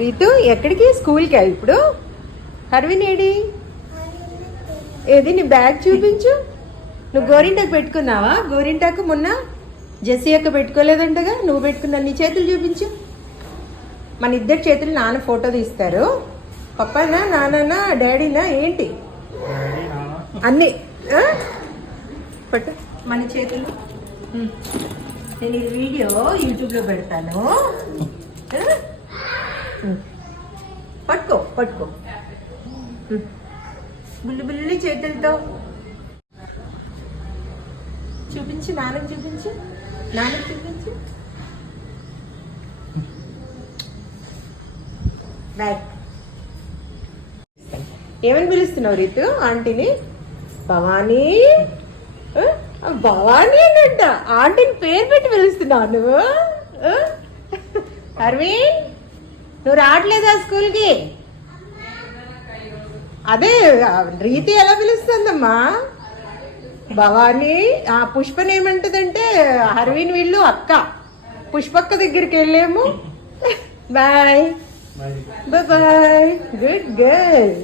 రీతు ఎక్కడికి? స్కూల్కా ఇప్పుడు హర్విన్ ఏడి? ఏది? నీ బ్యాగ్ చూపించు. నువ్వు గోరింటాకు పెట్టుకున్నావా? గోరింటాకు మొన్న జెస్సీ అక్క పెట్టుకోలేదంటగా. నువ్వు పెట్టుకున్నా నీ చేతులు చూపించు. మన ఇద్దరు చేతులు నాన్న ఫోటో తీస్తారు. పప్పానా నాన్న డాడీనా ఏంటి? అన్నీ? పట్టు. మన చేతులు. నేను ఈ వీడియో యూట్యూబ్లో పెడతాను. పట్టుకో పట్టుకో. బుల్లి బుల్లి చేతులతో. చూపించి నాన్నకు చూపించి నాన్నకు చూపించి. బాయ్ ఏమని పిలుస్తున్నావు రీతు ఆంటీని? భవానీ? భవానీ అంట. ఆంటీని పేరు పెట్టి పిలుస్తున్నావు నువ్వు. అరవింద్? నువ్వు రావట్లేదా స్కూల్కి? అదే రీతి ఎలా పిలుస్తుందమ్మా? భవానీ ఆ పుష్పని ఏమంటదంటే హర్వీన్ వీళ్ళు అక్క. పుష్పక్క దగ్గరికి వెళ్ళాము. Bye bye good girl